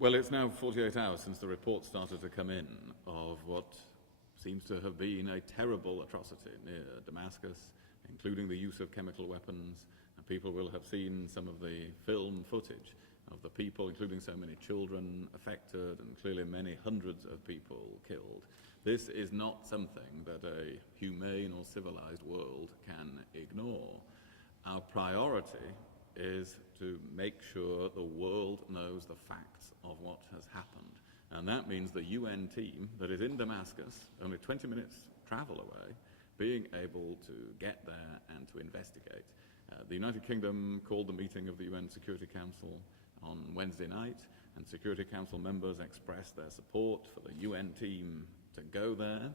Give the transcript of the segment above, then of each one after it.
Well, it's now 48 hours since the report started to come in of what seems to have been a terrible atrocity near Damascus, including the use of chemical weapons. And people will have seen some of the film footage of the people, including so many children affected and clearly many hundreds of people killed. This is not something that a humane or civilized world can ignore. Our priority is to make sure the world knows the facts of what has happened. And that means the UN team that is in Damascus, only 20 minutes travel away, being able to get there and to investigate. The United Kingdom called the meeting of the UN Security Council on Wednesday night, and Security Council members expressed their support for the UN team to go there.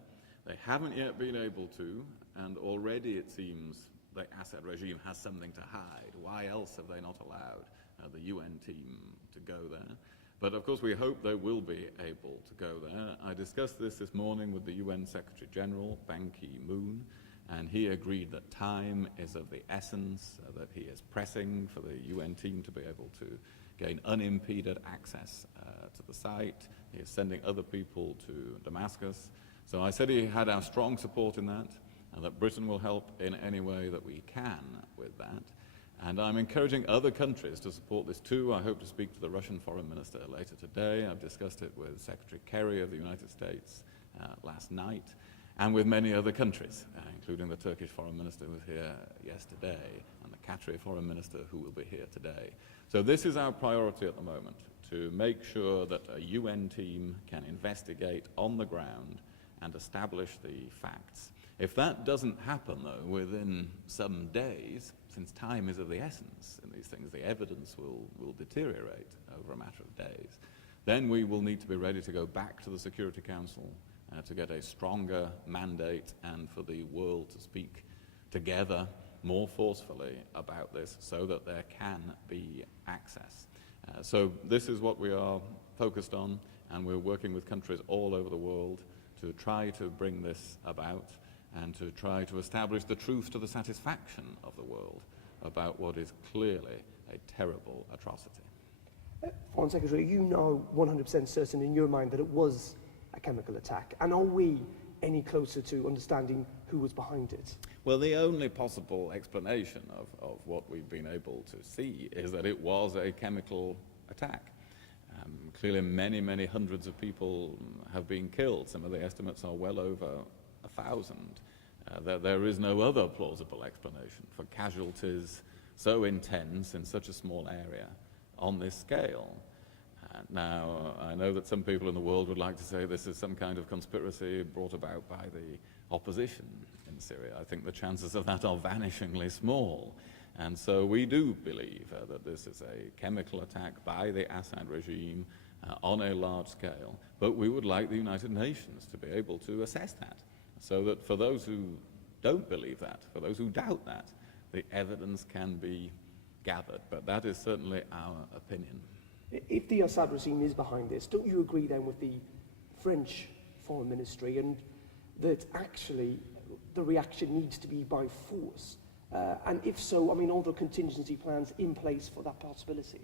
They haven't yet been able to, and already it seems the Assad regime has something to hide. Why else have they not allowed the UN team to go there? But of course we hope they will be able to go there. I discussed this morning with the UN Secretary General, Ban Ki-moon, and he agreed that time is of the essence, that he is pressing for the UN team to be able to gain unimpeded access to the site. He is sending other people to Damascus. So I said he had our strong support in that, and that Britain will help in any way that we can with that. And I'm encouraging other countries to support this too. I hope to speak to the Russian Foreign Minister later today. I've discussed it with Secretary Kerry of the United States last night, and with many other countries, including the Turkish Foreign Minister who was here yesterday, and the Qatari Foreign Minister who will be here today. So this is our priority at the moment, to make sure that a UN team can investigate on the ground and establish the facts. If that doesn't happen, though, within some days, since time is of the essence in these things, the evidence will deteriorate over a matter of days, then we will need to be ready to go back to the Security Council to get a stronger mandate and for the world to speak together more forcefully about this so that there can be access. So this is what we are focused on, and we're working with countries all over the world to try to bring this about and to try to establish the truth to the satisfaction of the world about what is clearly a terrible atrocity. Foreign Secretary, you know 100% certain in your mind that it was a chemical attack, and are we any closer to understanding who was behind it? Well, the only possible explanation of what we've been able to see is that it was a chemical attack. Clearly many hundreds of people have been killed. Some of the estimates are well over 1,000. There is no other plausible explanation for casualties so intense in such a small area on this scale. Now, I know that some people in the world would like to say this is some kind of conspiracy brought about by the opposition in Syria. I think the chances of that are vanishingly small. And so we do believe that this is a chemical attack by the Assad regime on a large scale. But we would like the United Nations to be able to assess that, so that for those who don't believe that, for those who doubt that, the evidence can be gathered. But that is certainly our opinion. If the Assad regime is behind this, don't you agree then with the French Foreign Ministry, and that actually the reaction needs to be by force? And if so, I mean, are there contingency plans in place for that possibility?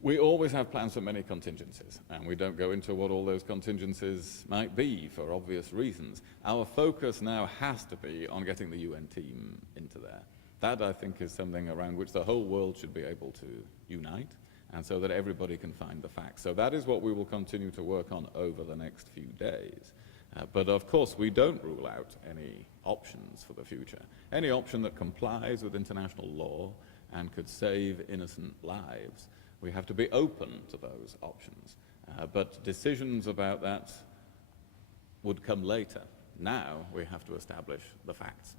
We always have plans for many contingencies, and we don't go into what all those contingencies might be for obvious reasons. Our focus now has to be on getting the UN team into there. That, I think, is something around which the whole world should be able to unite, and so that everybody can find the facts. So that is what we will continue to work on over the next few days. But of course, we don't rule out any options for the future. Any option that complies with international law and could save innocent lives. We have to be open to those options. But decisions about that would come later. Now we have to establish the facts.